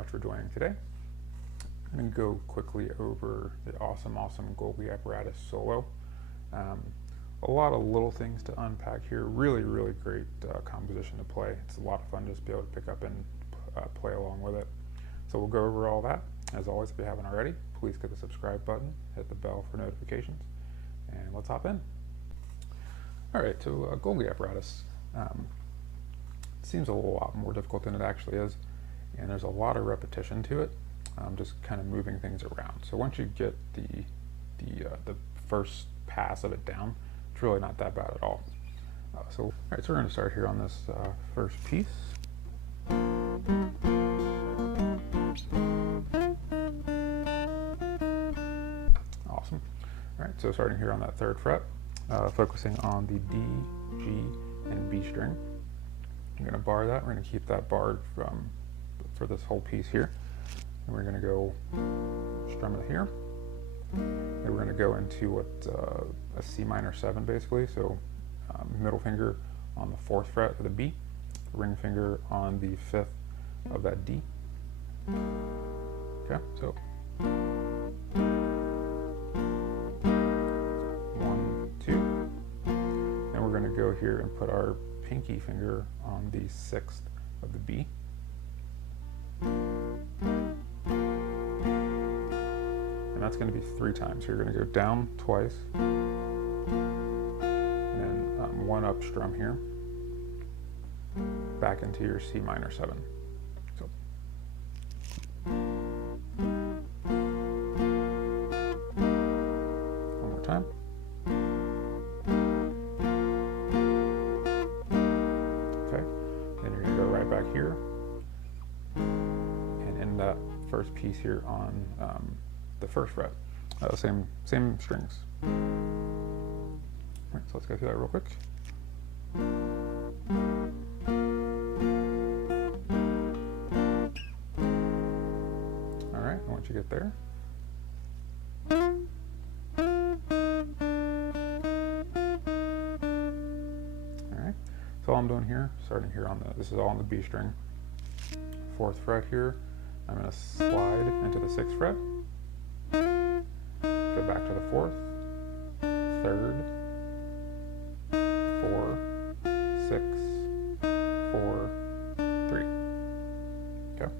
much for joining today. I'm going to go quickly over the awesome Golgi Apparatus solo. A lot of little things to unpack here. Really great composition to play. It's a lot of fun just to be able to pick up and play along with it. So we'll go over all that. As always, if you haven't already, please click the subscribe button, hit the bell for notifications, and let's hop in. All right, so Golgi Apparatus. Seems a lot more difficult than it actually is, and there's a lot of repetition to it, just kind of moving things around. So once you get the first pass of it down, it's really not that bad at all. So we're going to start here on this first piece. Awesome. All right, so starting here on that 3rd fret, focusing on the D, G, and B string. I'm going to bar that. We're going to keep that barred for this whole piece here. And we're going to go strum it here. And we're going to go into what a C minor 7 basically. So middle finger on the 4th fret of the B, ring finger on the 5th of that D. Okay, so 1, 2. And we're going to go here and put our pinky finger on the 6th of the B. And that's going to be 3 times. So you're going to go down twice, and then 1 up strum here, back into your C minor 7. So. One more time. Back here, and in that first piece here on the 1st fret, same strings. All right, so let's go through that real quick. All right, and once you get there, all I'm doing here, starting here on this is all on the B string, 4th fret here, I'm going to slide into the 6th fret, go back to the 4th, 3rd, 4, 6, 4, 3. Okay.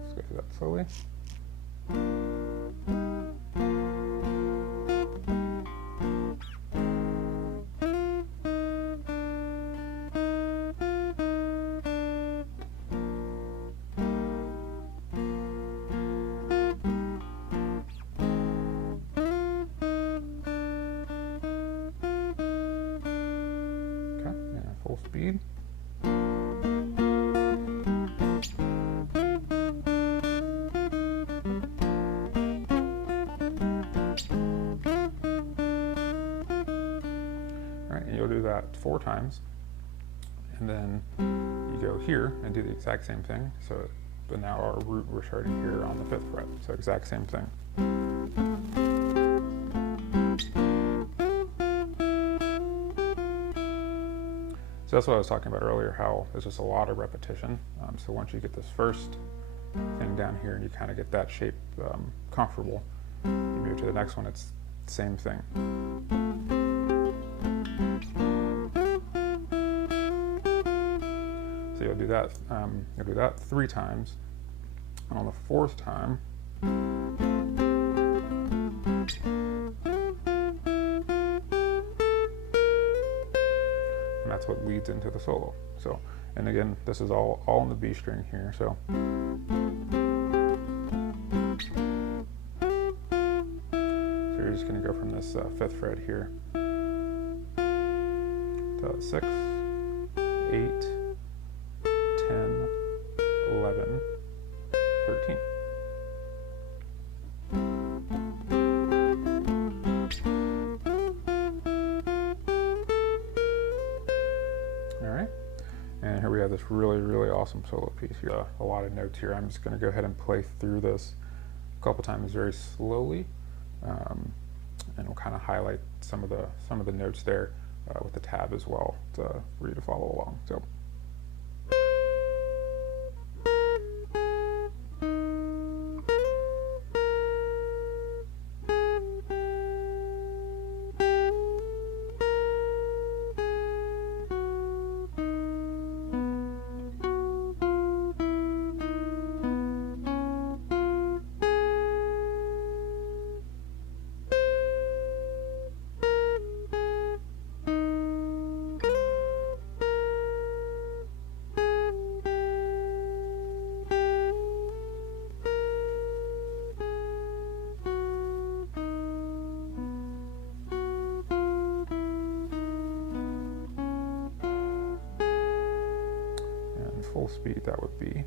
Let's go through that slowly. Full speed. Alright, and you'll do that 4 times, and then you go here and do the exact same thing. So, but now our root, we're starting here on the 5th fret, so exact same thing. So that's what I was talking about earlier, how there's just a lot of repetition. So once you get this first thing down here and you kind of get that shape comfortable, you move to the next one, it's the same thing. So you'll do that 3 times, and on the 4th time, that's what leads into the solo. So, and again, this is all on the B string here. So, you're just going to go from this 5th fret here to 6, 8, 10, 11, 13. And here we have this really awesome solo piece here. A lot of notes here. I'm just going to go ahead and play through this a couple times very slowly, and we'll kind of highlight some of the notes there. with the tab as well for you to follow along. So. Full speed, that would be.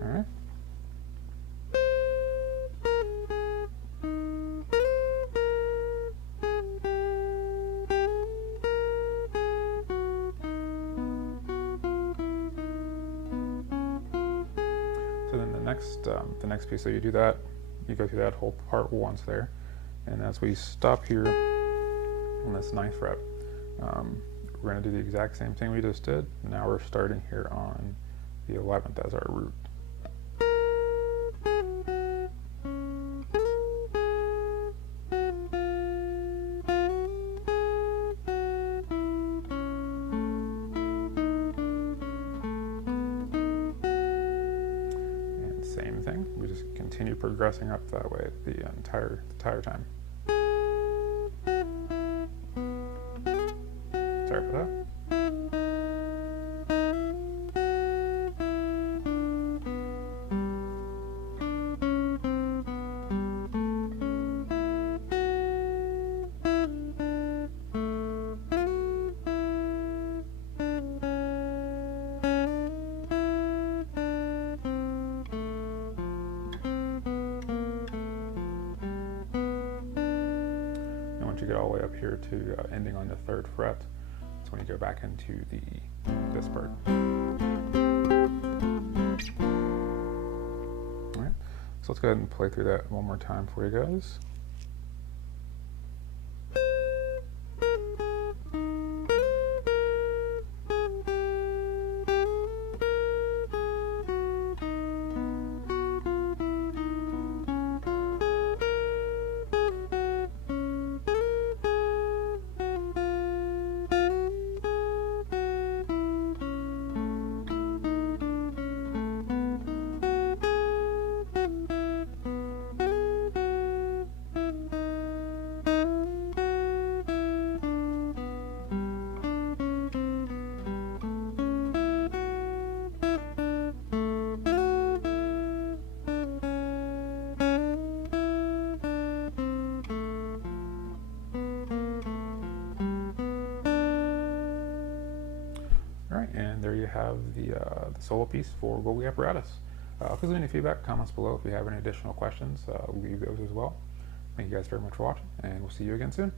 All right. So then the next piece, so you do that, you go through that whole part once there, and as we stop here on this 9th fret, we're going to do the exact same thing we just did. Now we're starting here on the 11th as our root. Same thing, we just continue progressing up that way the entire time. Sorry for that. Once you get all the way up here to ending on the 3rd fret, that's when you go back into this part. All right, so let's go ahead and play through that one more time for you guys. Alright, and there you have the solo piece for Golgi Apparatus. Please leave any feedback, comments below. If you have any additional questions, leave those as well. Thank you guys very much for watching, and we'll see you again soon.